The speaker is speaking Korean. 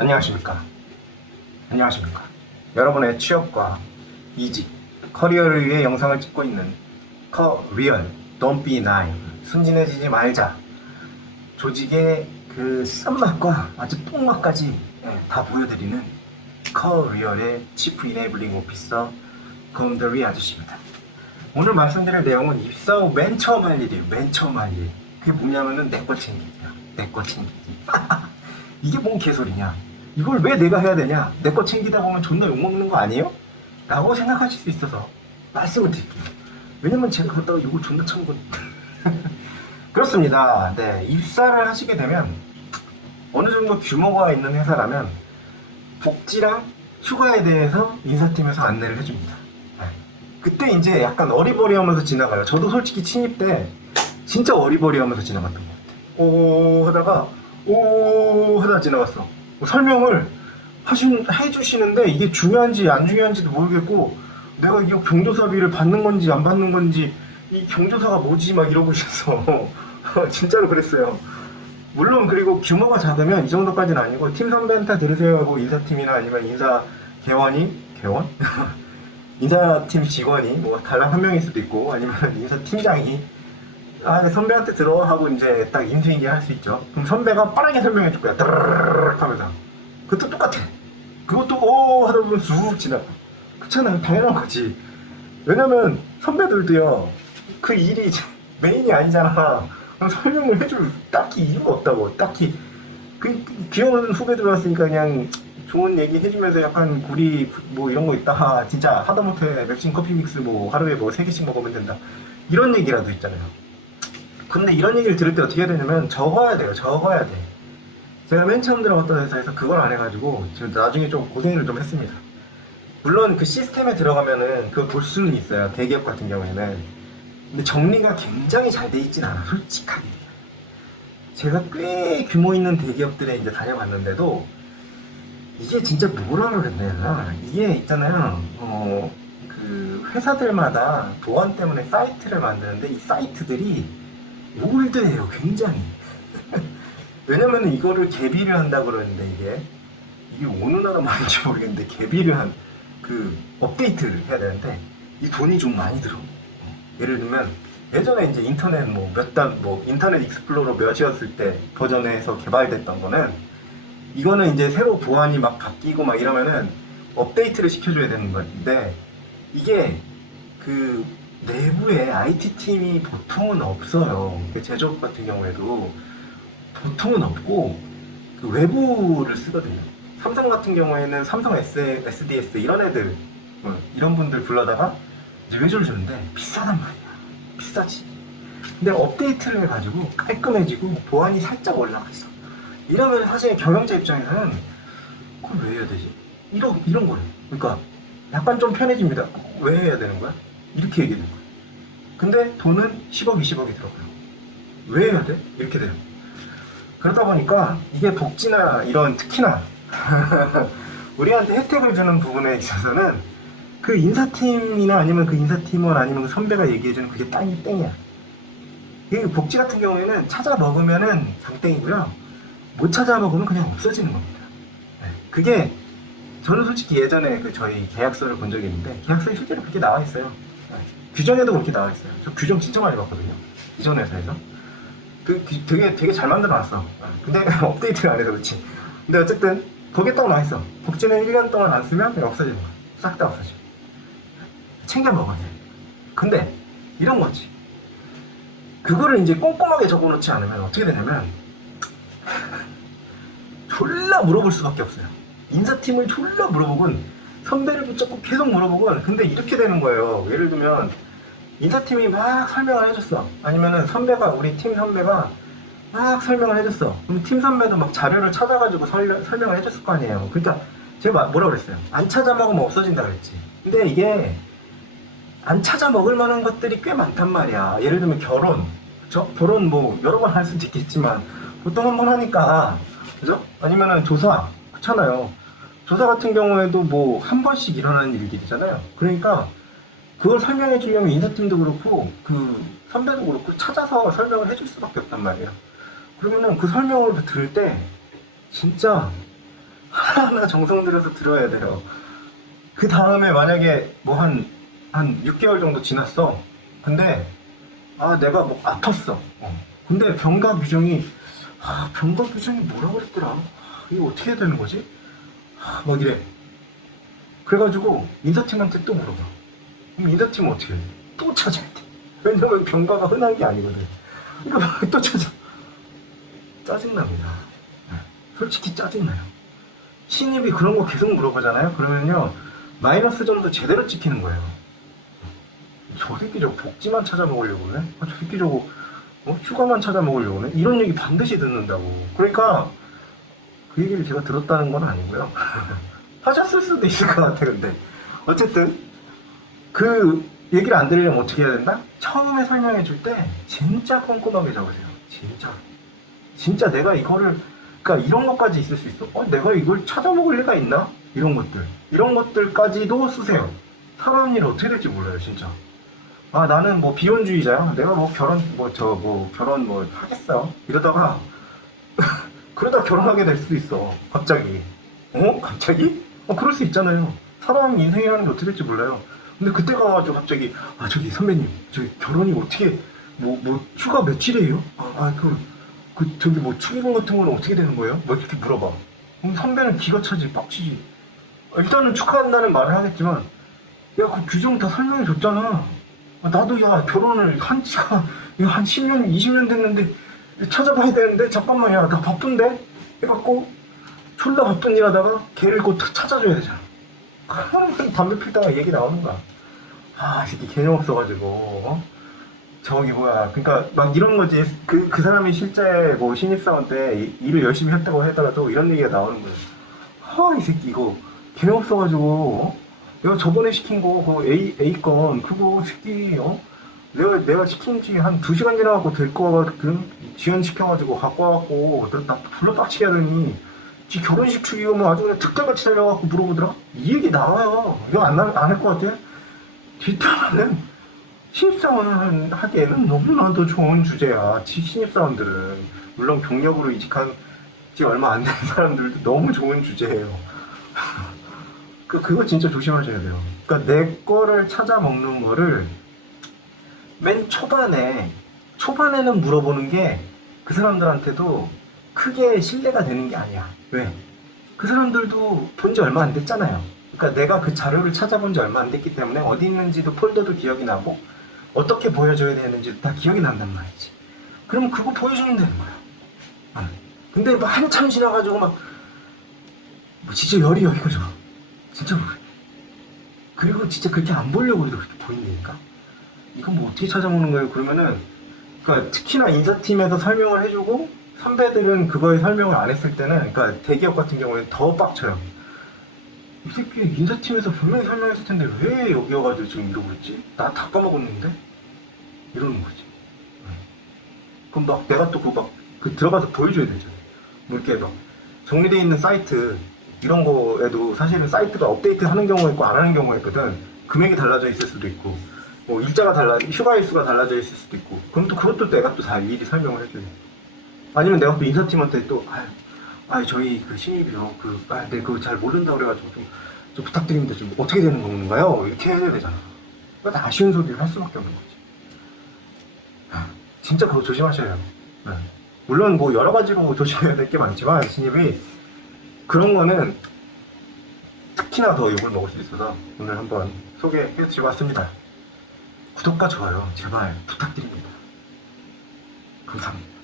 안녕하십니까. 안녕하십니까. 여러분의 취업과 이직, 커리어를 위해 영상을 찍고 있는 커리얼, Don't be naive, 순진해지지 말자. 조직의 그 쌈맛과 아주 똥맛까지 다 보여드리는 커리얼의 치프 이네이블링 오피서 검더리 아저씨입니다. 오늘 말씀드릴 내용은 입사 후 맨 처음 할 일이에요. 맨 처음 할 일. 그게 뭐냐면은 내 거 챙기기야. 내 거 챙기기. 이게 뭔 개소리냐. 이걸 왜 내가 해야 되냐? 내 거 챙기다 보면 존나 욕먹는 거 아니에요? 라고 생각하실 수 있어서 말씀을 드릴게요. 왜냐면 제가 그러다가 욕을 존나 참거든요. 그렇습니다. 네, 입사를 하시게 되면 어느 정도 규모가 있는 회사라면 복지랑 휴가에 대해서 인사팀에서 안내를 해줍니다. 네. 그때 이제 약간 어리버리하면서 지나가요. 저도 솔직히 신입 때 진짜 어리버리하면서 지나갔던 것 같아요. 오 하다가 오 하다 지나갔어. 설명을 해주시는데 이게 중요한지 안 중요한지도 모르겠고 내가 이 경조사비를 받는 건지 안 받는 건지 이 경조사가 뭐지 막 이러고 있어서 진짜로 그랬어요. 물론 그리고 규모가 작으면 이 정도까지는 아니고 팀 선배한테 들으세요 하고 인사팀이나 아니면 인사 개원? 인사팀 직원이 뭐 달랑 한 명일 수도 있고 아니면 인사팀장이 선배한테 들어 하고 이제 딱 인수인계 할 수 있죠. 그럼 선배가 빠르게 설명해 줄 거야. 드르륵 하면서. 그것도 똑같아. 그것도 오 하다 보면 쑥 지나가. 그렇잖아요. 당연한 거지. 왜냐면 선배들도요. 그 일이 메인이 아니잖아. 그럼 설명을 해줄 딱히 이유가 없다고. 딱히 그 귀여운 후배들 왔으니까 그냥 좋은 얘기 해주면서 약간 구리 뭐 이런 거 있다. 진짜 하다못해 맵신 커피 믹스 뭐 하루에 뭐 3개씩 먹으면 된다. 이런 얘기라도 있잖아요. 근데 이런 얘기를 들을 때 어떻게 해야 되냐면 적어야 돼요. 적어야 돼. 제가 맨 처음 들어갔던 회사에서 그걸 안 해가지고 지금 나중에 좀 고생을 좀 했습니다. 물론 그 시스템에 들어가면은 그걸 볼 수는 있어요. 대기업 같은 경우에는. 근데 정리가 굉장히 잘 돼 있진 않아. 솔직하게. 제가 꽤 규모 있는 대기업들에 이제 다녀봤는데도 이게 진짜 뭐라 그랬나. 이게 있잖아요. 그 회사들마다 보안 때문에 사이트를 만드는데 이 사이트들이 올드해요. 굉장히. 왜냐면 이거를 개비를 한다 그러는데 이게 어느 나라 말인지 모르겠는데 개비를 한 그 업데이트를 해야 되는데 이 돈이 좀 많이 들어. 예를 들면 예전에 이제 인터넷 뭐 인터넷 익스플로러 몇이었을 때 버전에서 개발됐던 거는 이거는 이제 새로 보안이 막 바뀌고 막 이러면은 업데이트를 시켜줘야 되는 건데 이게 그 내부에 IT 팀이 보통은 없어요. 제조업 같은 경우에도 보통은 없고 그 외부를 쓰거든요. 삼성 같은 경우에는 삼성 SDS 이런 애들 이런 분들 불러다가 이제 외주를 주는데 비싸단 말이야. 비싸지. 근데 업데이트를 해가지고 깔끔해지고 보안이 살짝 올라갔어. 이러면 사실 경영자 입장에서는 그걸 왜 해야 되지? 이런 거예요. 그러니까 약간 좀 편해집니다. 왜 해야 되는 거야? 이렇게 얘기하는 거야. 근데 돈은 10억, 20억이 들어가요. 왜 해야 돼? 이렇게 돼요. 그러다 보니까 이게 복지나 이런 특히나 우리한테 혜택을 주는 부분에 있어서는 그 인사팀이나 아니면 그 인사팀원 아니면 그 선배가 얘기해주는 그게 땡이야. 이 복지 같은 경우에는 찾아 먹으면은 장땡이고요. 못 찾아 먹으면 그냥 없어지는 겁니다. 네. 그게 저는 솔직히 예전에 그 저희 계약서를 본 적이 있는데 계약서에 실제로 그렇게 나와 있어요. 네. 규정에도 그렇게 나와 있어요. 저 규정 진짜 많이 봤거든요. 이전 회사에서. 되게 잘 만들어놨어. 근데 업데이트를 안 해서 그렇지. 근데 어쨌든 거기에 딱 나와 있어. 복지는 1년 동안 안 쓰면 그냥 없어지는 거야. 싹 다 없어져. 챙겨 먹어야 돼. 근데 이런 거지. 그거를 이제 꼼꼼하게 적어놓지 않으면 어떻게 되냐면 졸라 물어볼 수밖에 없어요. 인사팀을 졸라 물어보곤 선배를 붙잡고 계속 물어보곤 근데 이렇게 되는 거예요. 예를 들면 인사팀이 막 설명을 해줬어. 아니면은 우리 팀 선배가 막 설명을 해줬어. 그럼 팀 선배도 막 자료를 찾아가지고 설명을 해줬을 거 아니에요. 그러니까 제가 뭐라 그랬어요? 안 찾아 먹으면 없어진다 그랬지. 근데 이게 안 찾아 먹을 만한 것들이 꽤 많단 말이야. 예를 들면 결혼. 그쵸? 결혼 뭐 여러 번 할 수도 있겠지만 보통 한 번 하니까 그죠? 아니면은 조사. 그렇잖아요. 조사 같은 경우에도 뭐 한 번씩 일어나는 일들이잖아요. 그러니까 그걸 설명해 주려면 인사팀도 그렇고 그 선배도 그렇고 찾아서 설명을 해줄 수밖에 없단 말이에요. 그러면은 그 설명을 들을 때 진짜 하나하나 정성 들여서 들어야 돼요. 그 다음에 만약에 뭐 한 6개월 정도 지났어. 근데 내가 뭐 아팠어. 근데 병가 규정이 병가 규정이 뭐라 그랬더라. 이거 어떻게 해야 되는 거지? 막 이래. 그래가지고 인사팀한테 또 물어봐. 그럼 인사팀은 어떻게 해? 또 찾아야 돼. 왜냐면 병가가 흔한 게 아니거든. 그러니까 또 찾아. 짜증납니다. 솔직히 짜증나요. 신입이 그런 거 계속 물어보잖아요. 그러면요 마이너스 점수 제대로 찍히는 거예요. 저 새끼 저거 복지만 찾아 먹으려고 그래? 저 새끼 저거 휴가만 찾아 먹으려고 그래? 이런 얘기 반드시 듣는다고. 그러니까 그 얘기를 제가 들었다는 건 아니고요. 하셨을 수도 있을 것 같아. 근데 어쨌든 그 얘기를 안 들으려면 어떻게 해야 된다? 처음에 설명해 줄 때 진짜 꼼꼼하게 적으세요. 진짜 내가 이거를, 그러니까 이런 것까지 있을 수 있어? 내가 이걸 찾아 먹을 리가 있나? 이런 것들까지도 쓰세요. 사람 일 어떻게 될지 몰라요, 진짜. 나는 뭐 비혼주의자야. 내가 뭐 결혼 하겠어. 이러다가 그러다 결혼하게 될 수도 있어. 갑자기. 갑자기? 그럴 수 있잖아요. 사람 인생이라는 게 어떻게 될지 몰라요. 근데 그때 가가지고 갑자기 저기 선배님, 저기 결혼이 어떻게 휴가 며칠이에요? 저기 뭐 축의금 같은 거는 어떻게 되는 거예요? 뭐 이렇게 물어봐. 그럼 선배는 기가 차지, 빡치지. 일단은 축하한다는 말을 하겠지만, 야, 그 규정 다 설명해 줬잖아. 나도 결혼을 한 지가 한 10년, 20년 됐는데 찾아봐야 되는데 잠깐만, 나 바쁜데? 해갖고 졸라 바쁜 일 하다가 걔를 꼭 찾아줘야 되잖아. 그러면 담배 피다가 얘기 나오는 거야. 이 새끼 개념 없어가지고 저기 그러니까 막 이런 거지. 그 사람이 실제 뭐 신입사원 때 일을 열심히 했다고 하더라도 이런 얘기가 나오는 거예요. 이 새끼 이거 개념 없어가지고 내가 저번에 시킨 거 A건 그거 새끼 내가 시킨 지 한 2시간 지나갖고 될 거 지연시켜가지고 갖고 와갖고 나 불러 빡치게 하더니 지 결혼식 축의금을 아주 그냥 특별같이 달려갖고 물어보더라. 이 얘기 나와요. 이거 안 할 것 같아? 뒷담화는 신입사원 하기에는 너무나도 좋은 주제야. 신입사원들은 물론 경력으로 이직한 지 얼마 안 된 사람들도 너무 좋은 주제예요. 그거 진짜 조심하셔야 돼요. 그러니까 내 거를 찾아 먹는 거를 맨 초반에는 물어보는 게 그 사람들한테도 크게 신뢰가 되는 게 아니야. 왜? 그 사람들도 본 지 얼마 안 됐잖아요. 그러니까 내가 그 자료를 찾아본 지 얼마 안 됐기 때문에 어디 있는지도 폴더도 기억이 나고 어떻게 보여줘야 되는지도 다 기억이 난단 말이지. 그러면 그거 보여주면 되는 거야. 근데 막 한참 지나가지고 진짜 열이 여기까지 와. 진짜 그리고 진짜 그렇게 안 보려고 해도 그렇게 보인다니까? 이건 뭐 어떻게 찾아보는 거예요? 그러면은 그러니까 특히나 인사팀에서 설명을 해주고 선배들은 그거에 설명을 안 했을 때는, 그러니까 대기업 같은 경우에는 더 빡쳐요. 이 새끼 인사팀에서 분명히 설명했을 텐데 왜 여기 와가지고 지금 이러고 있지? 나 다 까먹었는데? 이러는 거지. 그럼 내가 또 들어가서 보여줘야 되잖아. 뭐 이렇게 정리되어 있는 사이트 이런 거에도 사실은 사이트가 업데이트 하는 경우가 있고 안 하는 경우가 있거든. 금액이 달라져 있을 수도 있고 뭐 일자가 휴가 일수가 달라져 있을 수도 있고. 그럼 또 그것도 내가 또 다 일일이 설명을 해줘야 돼. 아니면 내가 또 인사팀한테 또 저희 그 신입이요 네, 그거 잘 모른다고 그래가지고 좀 부탁드립니다. 좀 어떻게 되는 건가요? 이렇게 해야 되잖아. 그러니까 아쉬운 소리를 할 수밖에 없는 거지. 진짜 그거 조심하셔야 해요. 물론 뭐 여러 가지로 조심해야 될 게 많지만 신입이 그런 거는 특히나 더 욕을 먹을 수 있어서 오늘 한번 소개해드리고 왔습니다. 구독과 좋아요 제발 부탁드립니다. 감사합니다.